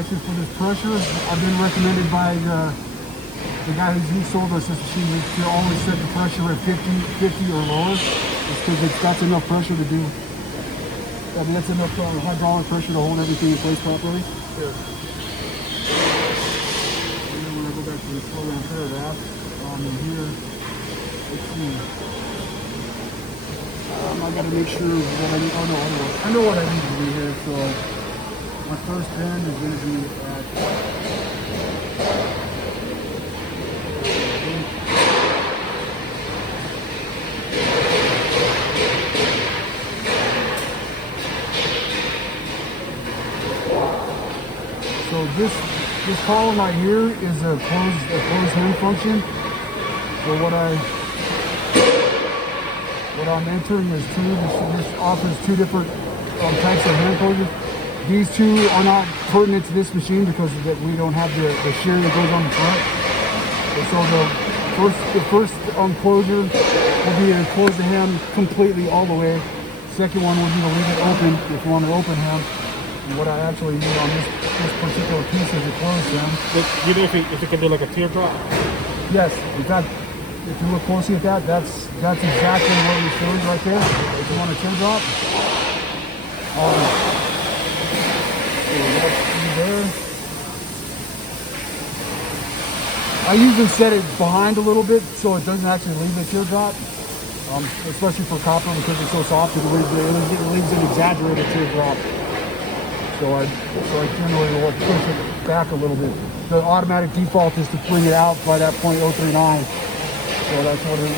connection for this pressure. I've been recommended by the guy who sold us this machine to always set the pressure at 50 or lower. It's because that's enough pressure to do. I mean, that's enough hydraulic pressure to hold everything in place properly. Sure. And then when I go back to the program paragraph, in here, let's see. I got to make sure that I need. Oh no, I know what I need to do here. So my first bend is going to be at. So this column right here is a closed hand function. So what I'm entering is this offers two different types of hand closures. These two are not pertinent to this machine because we don't have the shear that goes on the front. And so the first closure will be to close the hand completely all the way. Second one will be to leave it open if you want an open hand. And what I actually need on this particular piece is a closed hand. But even if it can be like a teardrop? Yes, in fact, if you look closely at that, that's exactly what we showed right there. If you want a teardrop, there. I usually set it behind a little bit so it doesn't actually leave a teardrop, especially for copper because it's so soft. It leaves an exaggerated teardrop. So I generally will push it back a little bit. The automatic default is to bring it out by that .039. So that's what it